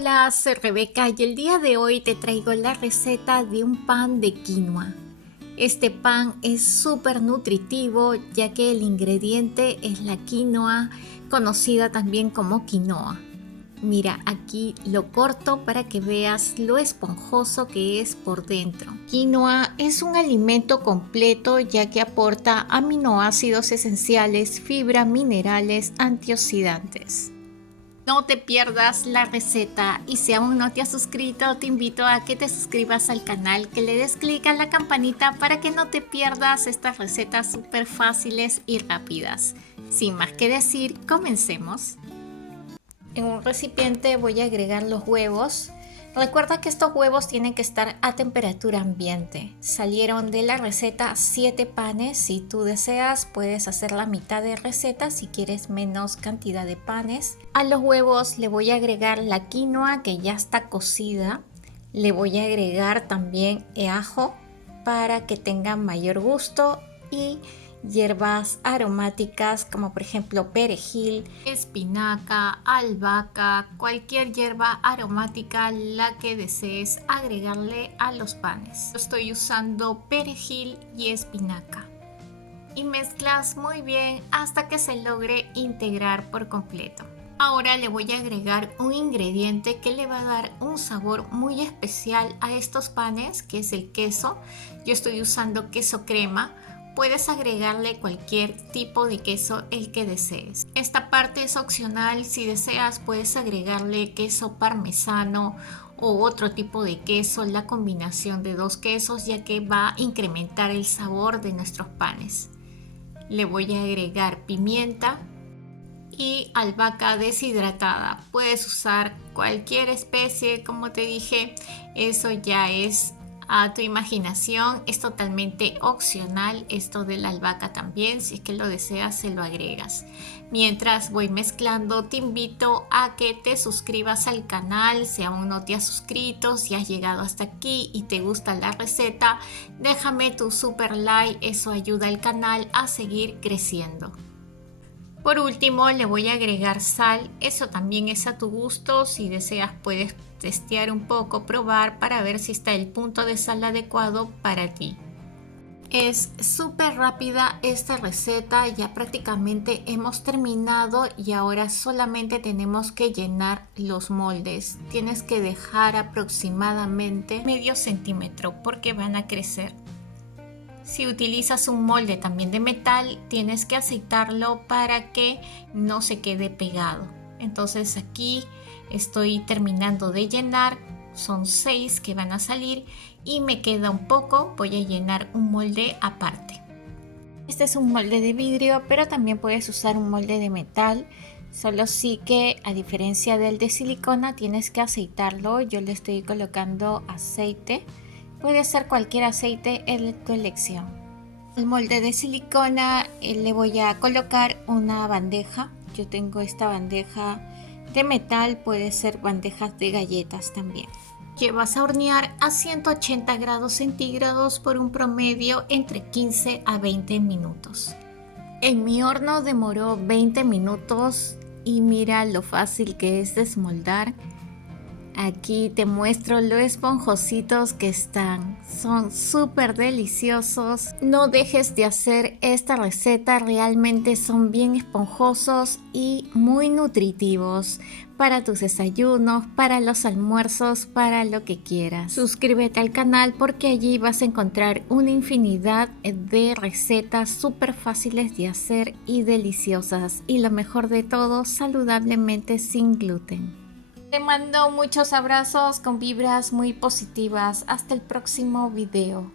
Hola, soy Rebeca y el día de hoy te traigo la receta de un pan de quinoa. Este pan es súper nutritivo ya que el ingrediente es la quinoa, conocida también como quinoa. Mira, aquí lo corto para que veas lo esponjoso que es por dentro. Quinoa es un alimento completo ya que aporta aminoácidos esenciales, fibra, minerales, antioxidantes. No te pierdas la receta y si aún no te has suscrito, te invito a que te suscribas al canal, que le des clic a la campanita para que no te pierdas estas recetas súper fáciles y rápidas. Sin más que decir, comencemos. En un recipiente voy a agregar los huevos. Recuerda que estos huevos tienen que estar a temperatura ambiente. Salieron de la receta 7 panes. Si tú deseas, puedes hacer la mitad de receta si quieres menos cantidad de panes. A los huevos le voy a agregar la quinoa que ya está cocida. Le voy a agregar también ajo para que tenga mayor gusto y hierbas aromáticas como por ejemplo perejil, espinaca, albahaca, cualquier hierba aromática la que desees agregarle a los panes. Yo estoy usando perejil y espinaca y mezclas muy bien hasta que se logre integrar por completo. Ahora le voy a agregar un ingrediente que le va a dar un sabor muy especial a estos panes, que es el queso. Yo estoy usando queso crema. Puedes agregarle cualquier tipo de queso el que desees. Esta parte es opcional. Si deseas puedes agregarle queso parmesano o otro tipo de queso, la combinación de dos quesos, ya que va a incrementar el sabor de nuestros panes. Le voy a agregar pimienta y albahaca deshidratada. Puedes usar cualquier especie, como te dije, eso ya es a tu imaginación, es totalmente opcional esto de la albahaca también, si es que lo deseas se lo agregas. Mientras voy mezclando, te invito a que te suscribas al canal si aún no te has suscrito. Si has llegado hasta aquí y te gusta la receta, déjame tu super like, eso ayuda al canal a seguir creciendo. Por último le voy a agregar sal, eso también es a tu gusto, si deseas puedes testear un poco, probar para ver si está el punto de sal adecuado para ti. Es súper rápida esta receta, ya prácticamente hemos terminado y ahora solamente tenemos que llenar los moldes. Tienes que dejar aproximadamente medio centímetro porque van a crecer. Si utilizas un molde también de metal, tienes que aceitarlo para que no se quede pegado. Entonces aquí estoy terminando de llenar, son 6 que van a salir y me queda un poco, voy a llenar un molde aparte. Este es un molde de vidrio, pero también puedes usar un molde de metal. Solo sí que a diferencia del de silicona tienes que aceitarlo. Yo le estoy colocando aceite. Puede ser cualquier aceite de tu elección. Al molde de silicona le voy a colocar una bandeja. Yo tengo esta bandeja de metal, puede ser bandejas de galletas también. Que vas a hornear a 180 grados centígrados por un promedio entre 15 a 20 minutos. En mi horno demoró 20 minutos y mira lo fácil que es desmoldar. Aquí te muestro lo esponjositos que están, son súper deliciosos. No dejes de hacer esta receta, realmente son bien esponjosos y muy nutritivos para tus desayunos, para los almuerzos, para lo que quieras. Suscríbete al canal porque allí vas a encontrar una infinidad de recetas súper fáciles de hacer y deliciosas, y lo mejor de todo, saludablemente sin gluten. Te mando muchos abrazos con vibras muy positivas. Hasta el próximo video.